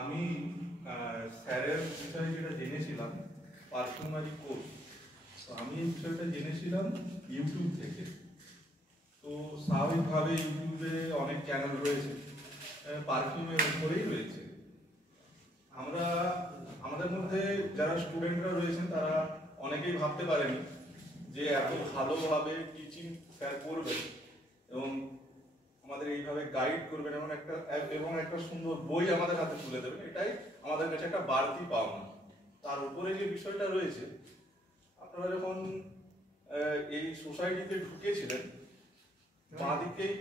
আমি স্যারের বিষয়ে যেটা জেনেছিলাম পারফিউমারি কোর্স, তো আমি এই বিষয়টা জেনেছিলাম ইউটিউব থেকে। তো স্বাভাবিকভাবে ইউটিউবে অনেক চ্যানেল রয়েছে, পারফিউমের উপরেই রয়েছে। আমাদের মধ্যে যারা স্টুডেন্টরা রয়েছেন তারা অনেকেই ভাবতে পারেনি যে এত ভালোভাবে টিচিং স্যার করবেন এবং আমাদের এইভাবে গাইড করবেন এবং একটা সুন্দর বই আমাদের হাতে তুলে দেবেন। এটাই আমাদের কাছে একটা বাড়তি পাওনা। তার উপরে যে বিষয়টা রয়েছে, আপনারা যখন এই সোসাইটিতে ঢুকেছিলেন, বাঁদিকেই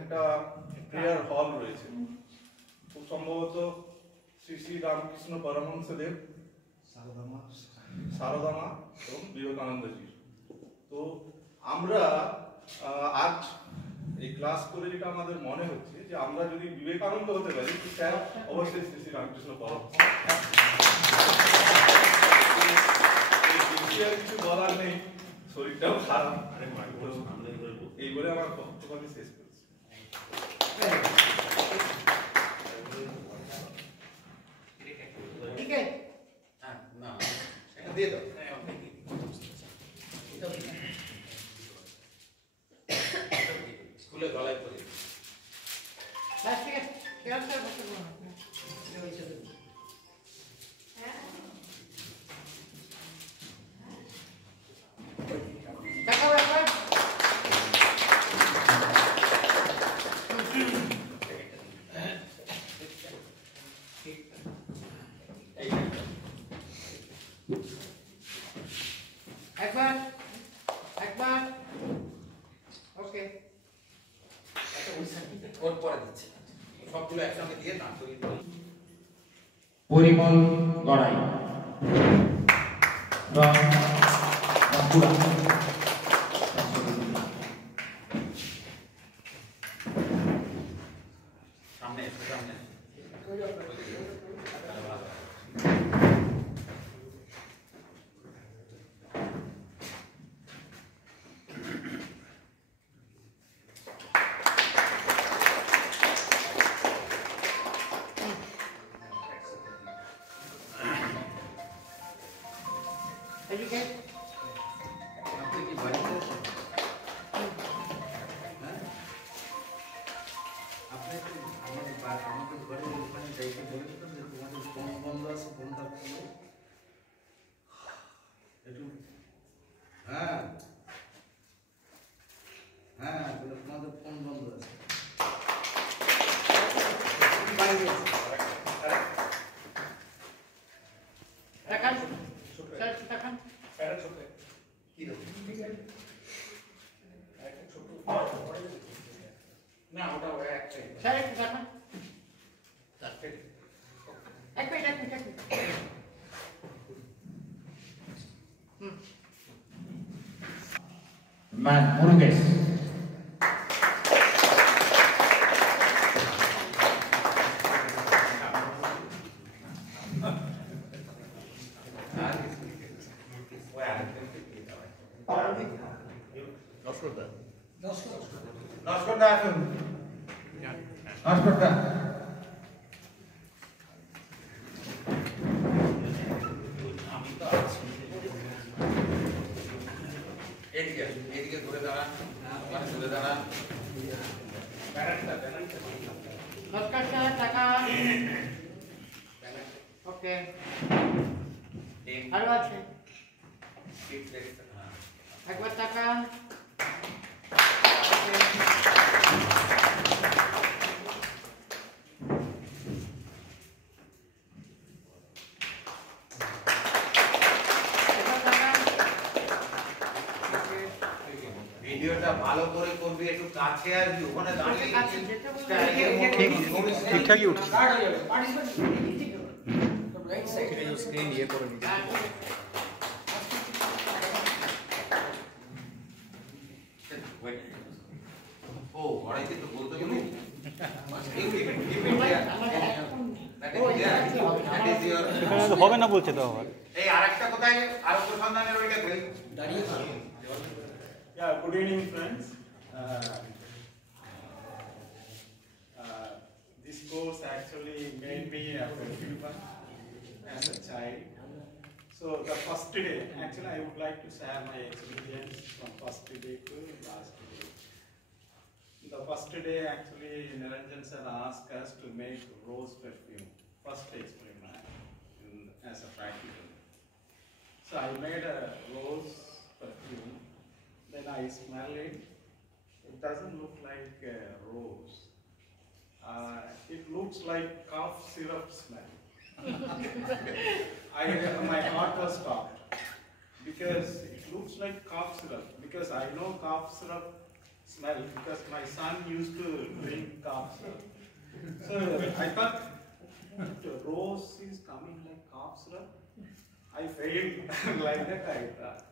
একটা প্রেয়ার হল রয়েছে, খুব সম্ভবত শ্রী শ্রী রামকৃষ্ণ পরমহংসদেব, সারদামা এবং বিবেকানন্দজি। তো আমরা আজ এই ক্লাস করে যেটা আমাদের মনে হচ্ছে যে আমরা যদি বিবেকানন্দ হতে পারি, স্যার অবশ্যই শ্রী শ্রী রামকৃষ্ণ পরমহংস। কিছু বলার নেই, শরীরটাও খারাপ, এই বলে আমার বক্তব্য আমি শেষ করছি। দিয়ে দাও। স্কুলে গলায় পড়ে পরিমল গড়াই বাঁকুড়া। Murugesh. ভিডিওটা ভালো করে করবি, একটু কাছে আসবি, ওখানে দাঁড়িয়ে ঠিকঠাকই উঠছে। স্ক্রিন ইয়ে করে দিচ্ছি। ও ঘড়াইতে তো বলতে গেলে হবে না বলছে তো আবার। এই আরেকটা কোথায় আরোগ্য সন্ধানের ওইটা দাঁড়িয়ে Yeah, good evening, friends. This course actually made me a perfumer as a child. So the first day, actually I would like to share my experience from first day to last day. The first day actually Niranjan sir asked us to make rose perfume, first experiment as a practical. So I made a rose perfume, then I smell it. It doesn't look like a rose. It looks like cough syrup smell. My heart was stopped because it looks like cough syrup. Because I know cough syrup smell because my son used to drink cough syrup. So I thought the rose is coming like cough syrup. I failed like that I thought.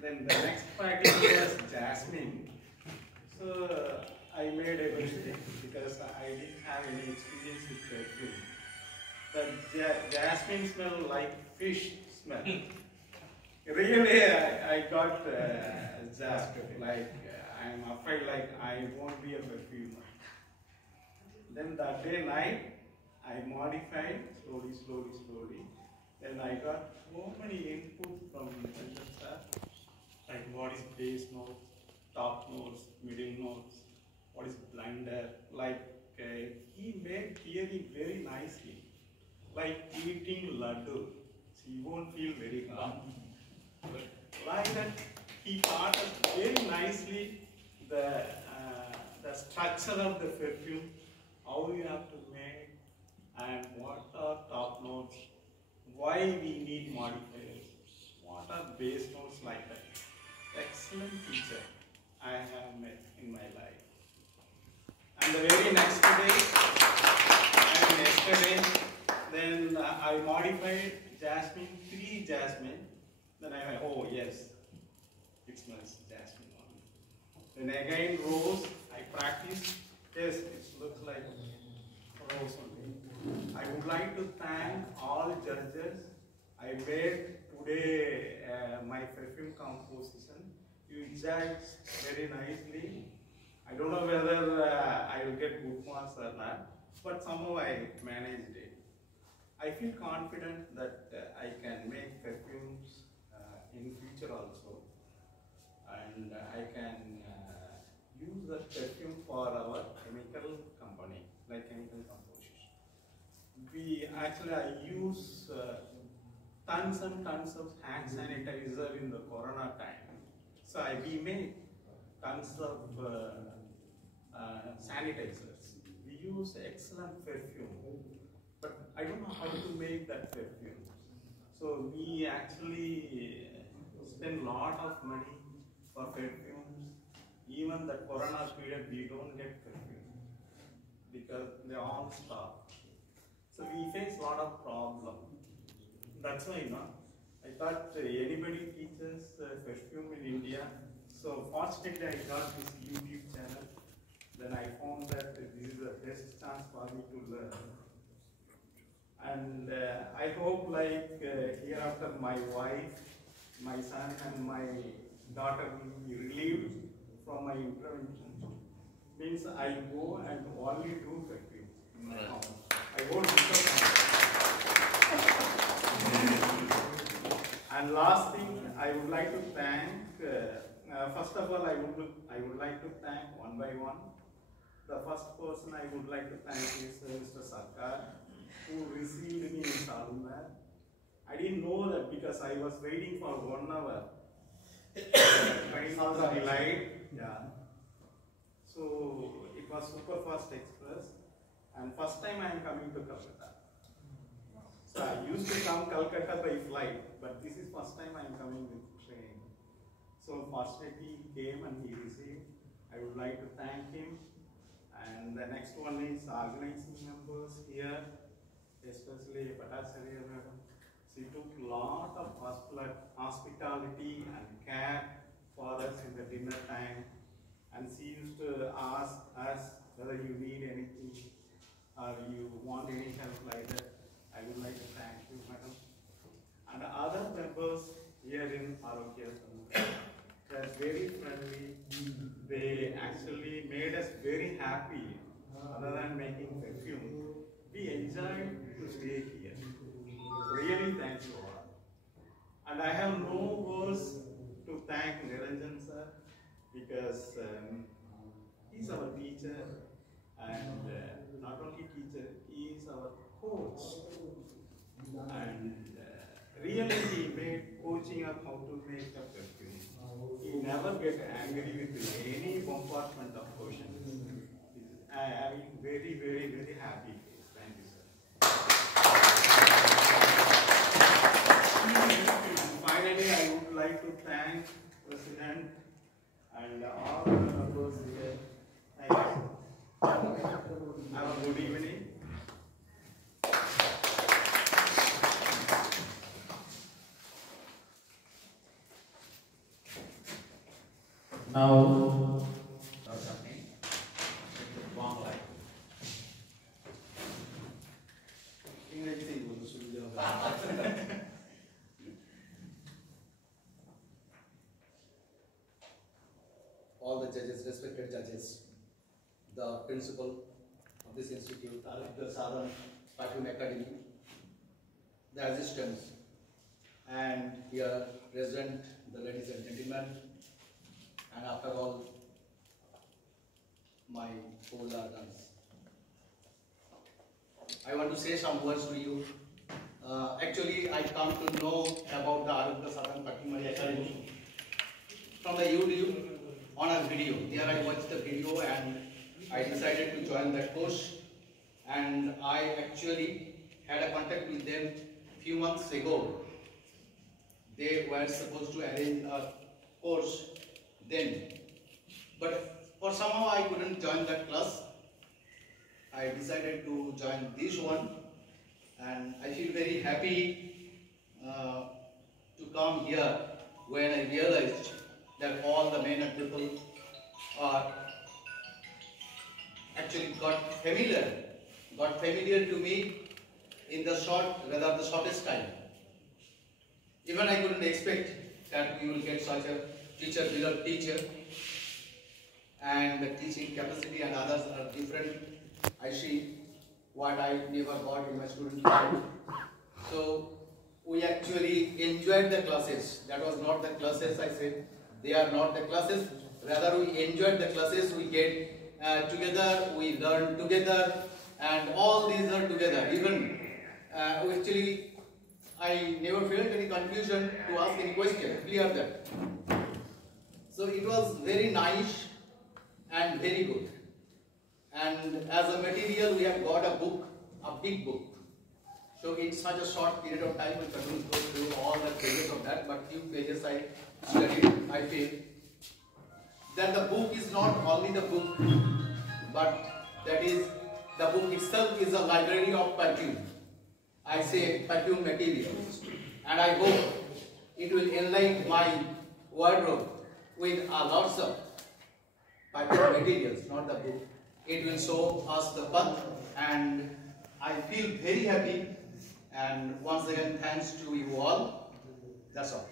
Then the next package was jasmine. So I made a mistake because I didn't have any experience with perfume. The jasmine smell like fish smell. Really, I got zapped. Like I'm afraid like I won't be a perfumer. Then that day night, I modified slowly. Then I got so many inputs from Niranjan, like what is base notes, top notes, middle notes, what is blender. Like he made theory very nicely, like eating laddu. So you won't feel very hard. Like that, he taught us very nicely the structure of the perfume, how you have to make, and what are top notes, why we need modifiers, what are base notes like that. Excellent teacher I have met in my life. And the very next day, and yesterday, then I modified jasmine, 3 jasmine. Then I went, oh yes, it smells jasmine only. Then again rose, I practiced. Yes, it looks like rose only. I would like to thank all judges. I made today my perfume composition. You judged very nicely. I don't know whether I will get good marks or not, but somehow I managed it. I feel confident that I can make perfumes in future also, and I can use that perfume for our chemical company, like chemical composition. I use tons and tons of hand sanitizer in the corona time. So we make tons of sanitizers. We use excellent perfume, but I don't know how to make that perfume. So we actually spend a lot of money for perfumes. Even the corona period, we don't get perfume because they all stop. So we face a lot of problems. That's why, I thought anybody teaches perfume in India. So fortunately, I got this YouTube channel. Then I found that this is the best chance for me to learn. And I hope like hereafter my wife, my son and my daughter will be relieved from my intervention. Means I go and only do perfume in my house. I won't disturb. And last thing, I would like to thank, first of all, I would like to thank one by one. The first person I would like to thank is Mr. Sarkar, who received me in Salman. I didn't know that because I was waiting for 1 hour. Train was delayed. Yeah. So it was super fast express, and first time I am coming to Calcutta. So I used to come Calcutta by flight, but this is first time I am coming with train. So fortunately he came and he received. I would like to thank him. And the next one is organizing members here, especially Bhattacharya madam. She took a lot of hospitality and care for us in the dinner time. And she used to ask us whether you need anything or you want any help like that. I would like to thank you, madam. And other members here in Arogya Samutha, they are very friendly. They actually made us very happy other than making perfume. enjoyed to stay here. Really thanks you all. And I have no words to thank Niranjan sir because he's our teacher and not only teacher, he is our coach. And really he made coaching up how to make a perfume. He never get angry with any bombardment of questions. I am very, very, very happy. Thank you, sir. And finally, I would like to thank President and all the members here. Thank you. Have a good evening. Now, all the judges, respected judges, the principal of this institute, Arabika Sadhan Perfume Academy, the assistants, and here present, the ladies and gentlemen, and after all, my older dance. I want to say some words to you. Actually, I come to know about the Arabika Sadhan Perfume Academy from the YouTube on a video. There I watched the video and I decided to join that course, and I actually had a contact with them few months ago. They were supposed to arrange a course then, but for somehow I couldn't join that class. I decided to join this one, and I feel very happy to come here when I realized that all the men and people are actually got familiar to me in the shortest time. Even I couldn't expect that we will get such a beloved teacher, and the teaching capacity and others are different. I see what I never got in my student life. So we actually enjoyed the classes. That was not the classes, I said. They are not the classes. Rather, we enjoyed the classes. We get together, we learn together, and all these are together. Even actually, I never felt any confusion to ask any question. Clear that. So it was very nice and very good. And as a material, we have got a book, a big book. So in such a short period of time, we couldn't go through all the pages of that, but few pages I studied. I feel that the book is not only the book, but that is, the book itself is a library of perfume. I say perfume materials. And I hope it will enlighten my wardrobe with lots of perfume materials, not the book. It will show us the path, and I feel very happy. And once again, thanks to you all. That's all.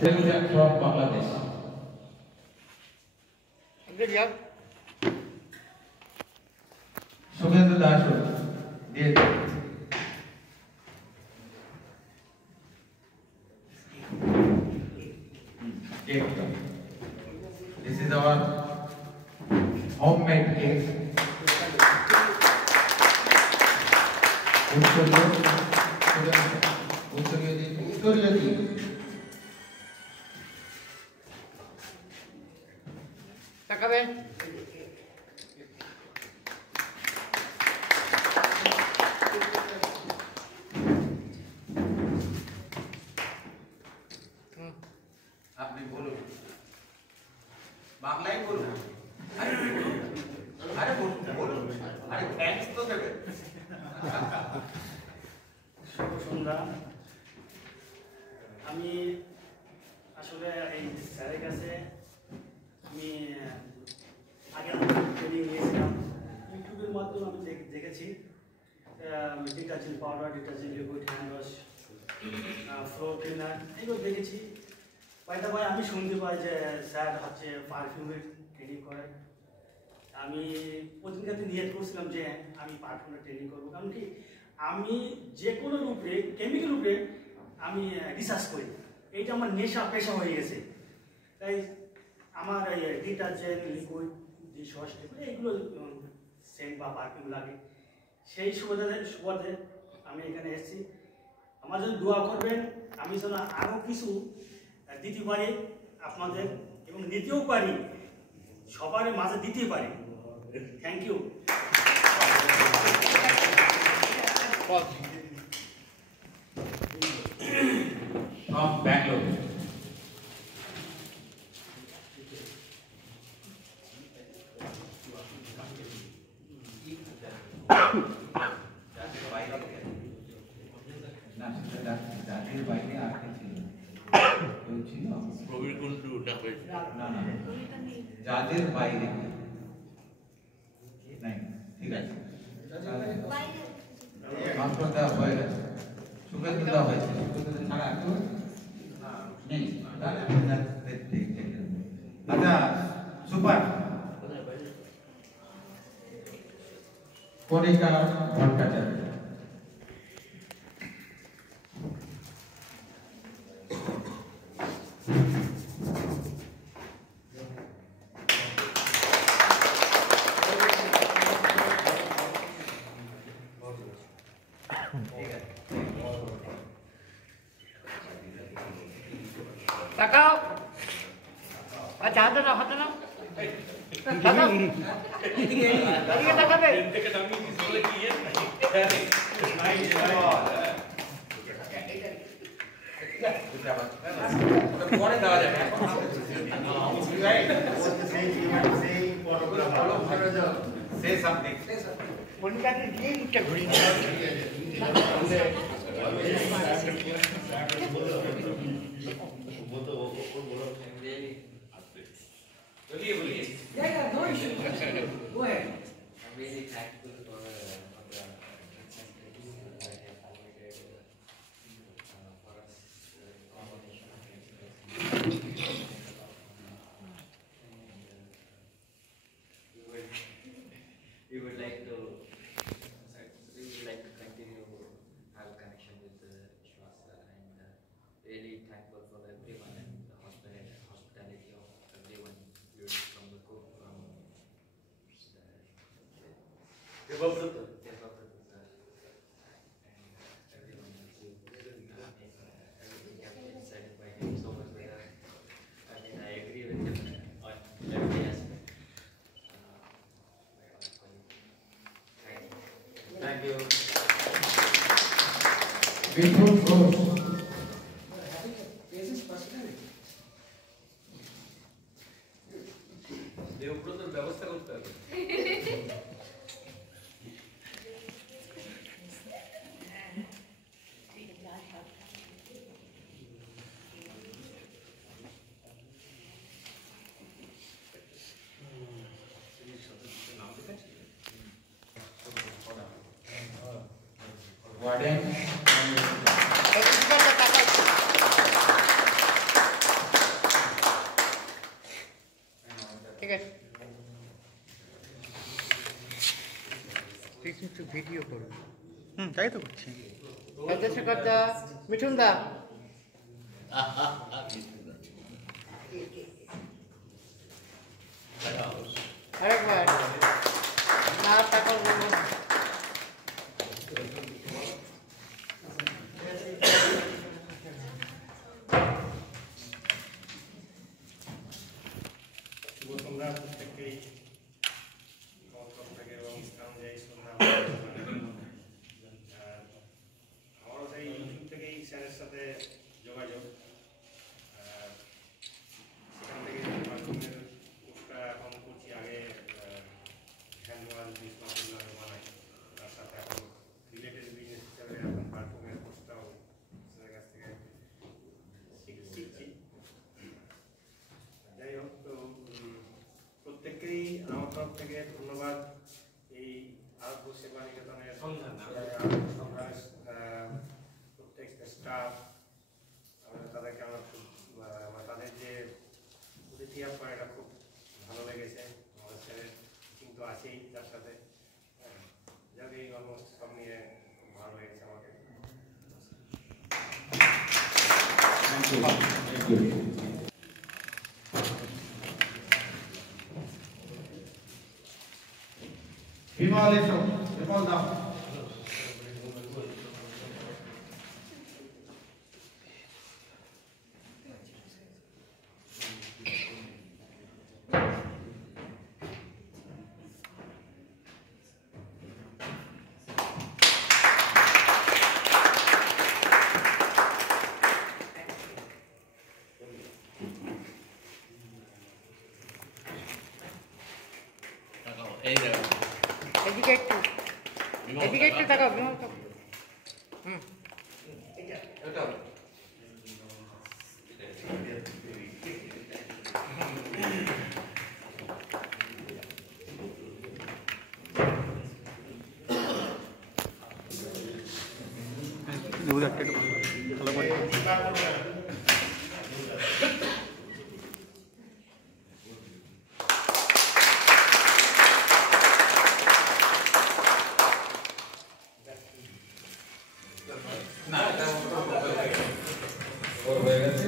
President from Bangladesh. Sugandhu Dasu, dear. This is our homemade cake. আপনি বলুন, বাংলায় বলুন। আরে বলুন, আরে থ্যাঙ্কস তো দেবে। শুভ সন্ধ্যা। আমি আসলে এই স্যারের কাছে আমি আগে ট্রেনিং নিয়েছিলাম, ইউটিউবের মাধ্যমে আমি দেখেছি detergent powder, detergent liquid, hand wash, floor cleaner, এগুলো দেখেছি। বাইদা ভাই আমি শুনতে পাই যে স্যার হচ্ছে পারফিউমের ট্রেনিং করে, আমি প্রতিদিনকাতে নিয়ত করছিলাম যে আমি পারফিউমের ট্রেনিং করবো, কারণ কি আমি যে কোনো রূপে কেমিক্যাল রূপে আমি রিসার্চ করি, এইটা আমার নেশা পেশা হয়ে গেছে। তাই আমার ডিটারজেন্ট, লিকুইড, ডিশওয়াশ লিকুইড এইগুলো সেন্ট বা পারফিউম লাগে। সেই সুবাদে আমি এখানে এসেছি। আমার জন্য দোয়া করবেন, আমি যেন আরও কিছু দিতে পারি আপনাদের, এবং নিতেও পারি, সবার মাঝে দিতে পারি। Thank you. From Bangalore. না সেটা জাতির বাইরে আর কে ছিল? কেউ ছিল? না না জাতির বাইরে নাই, ঠিক আছে। মাস্টার দেওয়া হয়ে গেছে, শুভেন্দু দেওয়া হয়েছে, শুভেন্দু ছাড়া কেউ নেই। আচ্ছা সুপার কণিকা ভট্টাচার্য। তাকাও, আচ্ছা হাতে নাও, হাতে নাও, তাকাও, এদিকে তাকাবে। পরে দেওয়া যাবে। Say something. মনিকাকে দিয়ে মুখটা ঘুরিয়ে बोलिए। Yeah, no issue. Go ahead. I'm really thankful for the opportunity that have provided for us combination of experience. We would like to continue have a connection with Shwasa, and really thankful for everyone and the hospitality of everyone from the cook, from Devavruta sir, and everyone else who everything has been said by him so much better. I mean, I agree with him on every aspect. Thank you. বিপুল ঘোষ। দেবব্রতর ব্যবস্থা করতে হবে। ওয়ার্ডেন ঠিক আছে, তুই কিন্তু ভিডিও করবি। তাই তো করছি। সদস্যকর্তা মিঠুন দা, আরেকবার না টাকা বলবো না। শুভ সন্ধ্যা প্রত্যেককেই আমার তরফ থেকে এবং ইসলাম যাই সন্ধ্যা। আমারও সেই ইউটিউব থেকেই স্যারের সাথে যোগাযোগ, সেখান থেকে পারফিউমের কোর্সটা এখন করছি। আগে হ্যান্ড ওয়াশ ডিসমাসগুলো আমি বানাই, তার সাথে এখন রিলেটেড বিজনেস হিসাবে এখন পারফিউমের কোর্সটাও স্যারের কাছ থেকে শিখছি। যাই হোক, তো প্রত্যেককেই আমার তরফ থেকে ধন্যবাদ। এই আরোগ্য সেবা নিকেতনের প্রত্যেকটা স্টাফ, তাদেরকে আমরা খুব তাদের যে অতিথি আপ্যায়ন এটা খুব ভালো লেগেছে। আমাদের স্যারের টিচিং তার সাথে যাকে অলমোস্ট সব নিয়ে ভালো লেগেছে আমাকে। বিমল এসো, বিমল দাও। এদিকে একটু তাকাও বিমল কাকু। ওটাও ভালো করে না এটা ওর হয়ে গেছে।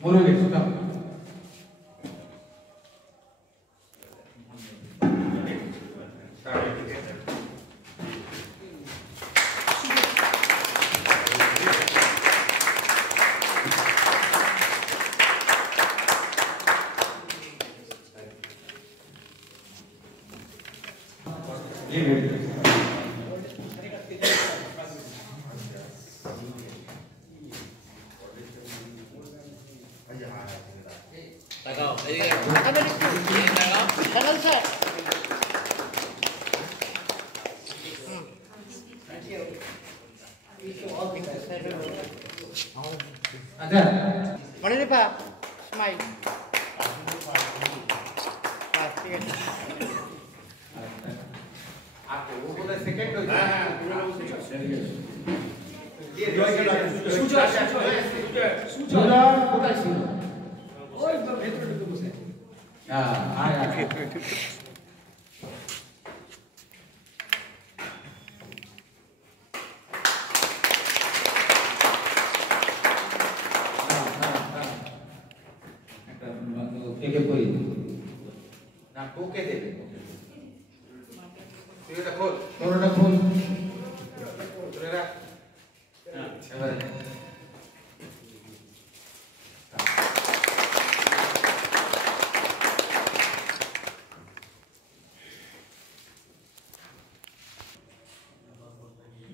মুরুগে শুকাম তাকাবেন একটু তাকান স্যার। আচ্ছা মনিদীপা স্মাইল। ঠিক আছে আর ও বলে সেকেন্ড হইছে। হ্যাঁ সুজা কোথায় ছিল? ওই তো ভেতরে ঢুকে বসে। হ্যাঁ আয় আয় একটা একে কই না টোকে দেবে। তুই এটা খোল, তোরটা খোল ধরে রাখ। এবারে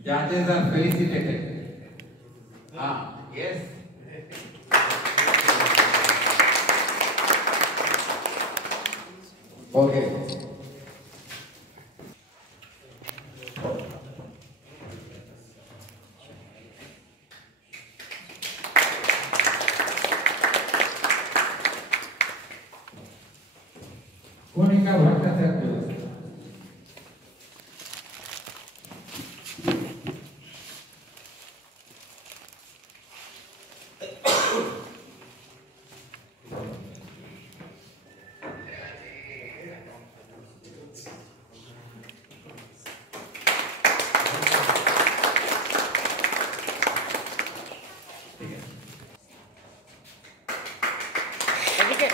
judges are felicitated. Yes. Okay. Konica Bhattacharya. এদিকে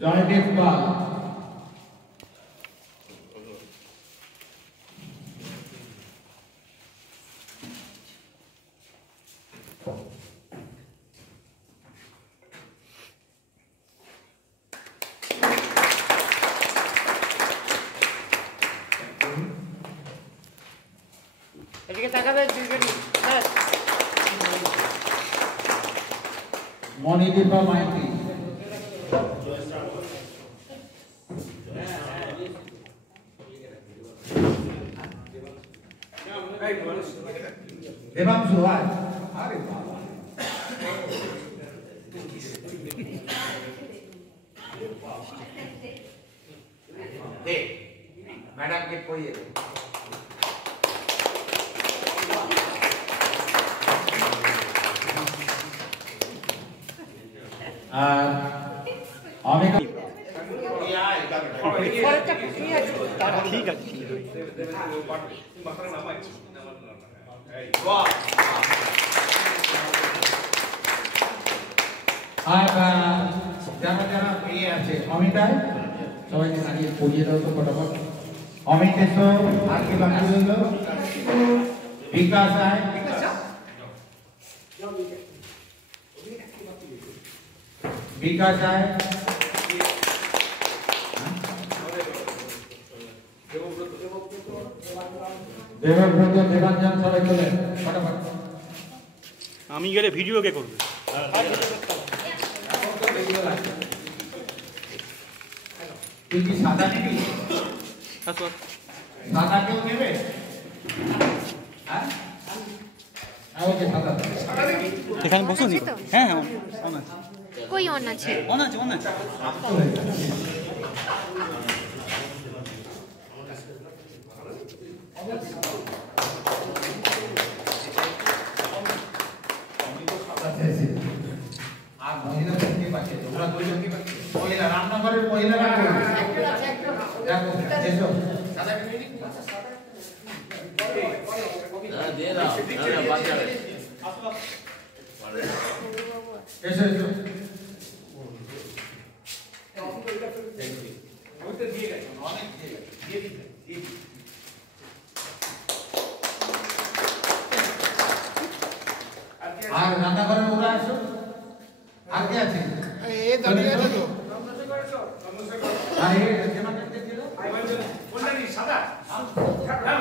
Joydeep Pal. এদিকে তাকাবেন দুজনই ব্যাস। Monideepa Maiti. Devanshu, hi. Are Baba. দে ম্যাডামকে আর অমিতা পরেরটা কি আছে তারা ঠিক আছে আর যারা যারা পেয়ে আছে অমিতায় সবাইকে দাঁড়িয়ে পড়িয়ে দাও তো ফটাফট। অমিত এসো, আর কি বাকি রইল? বিকাশ আয়, বিকাশ আয়, দেবব্রত, দেবাঞ্জন, সবাই চলে ফটাফট। আমি গেলে ভিডিও কে করবে? তুই কি সাদা নিবি? সাদা কেউ নেবে? হ্যাঁ ওকে সাদা এখানে বসুন। হ্যাঁ হ্যাঁ অন আছে। কই অন আছে? অন আছে অন আছে। আর মহিলা কে পাচ্ছে? তোমরা দুইজনকে পাচ্ছে। মহিলা রান্নাঘরের মহিলারা দেখো এসো। এসো এসো। আর রান্নাঘরের ওরা আসো। আর কে আছে? এই দাঁড়িয়ে আছে তো। আর এই জামাটা দিল? কোনটা নি সাদা? হ্যাঁ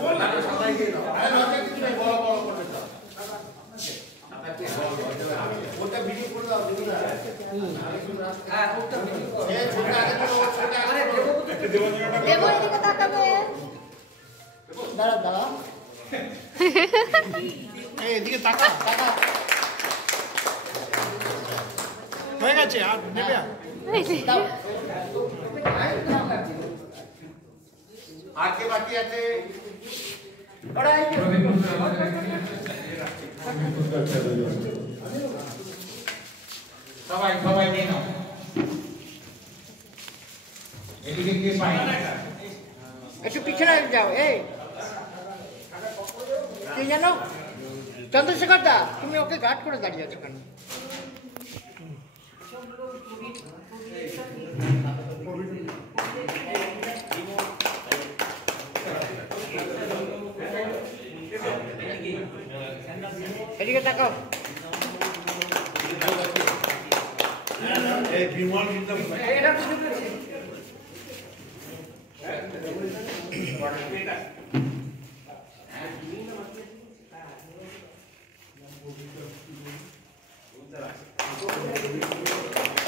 বল না সাদা দিয়ে দাও। আরে লজ্জা কিছু নাই, বড় বড় করে দাও। ওটা ভিডিও করে দাও দিবি না। হ্যাঁ ওটা ভিডিও করো। এই ছোট আগে তো ছোট আগে দেবো এদিকে তাকাবে। দাঁড়া দাঁড়া এই এদিকে তাকা তাকা। হয়ে গেছে আর নেবে আর? আর কে বাকি আছে? সবাই সবাই নিয়ে নাও। এদিকে কে পায়? একটু পিছনে যাও। এই কি জানো চন্দ্রশেখর দা, তুমি ওকে গার্ড করে দাঁড়িয়ে আছো কেন? এদিকে তাকাও।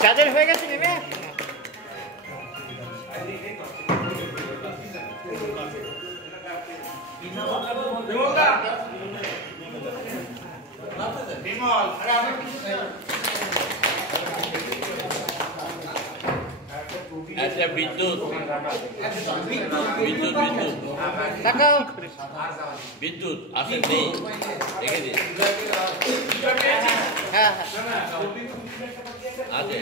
যাদের হয়ে গেছে নেমে আসো। বিমল, আরে আমার কিছু নেই। আচ্ছা বিদ্যুৎ বিদ্যুৎ বিদ্যুৎ তাকাও। বিদ্যুৎ আসেন নেই দেখে দিন হ্যাঁ হ্যাঁ আছে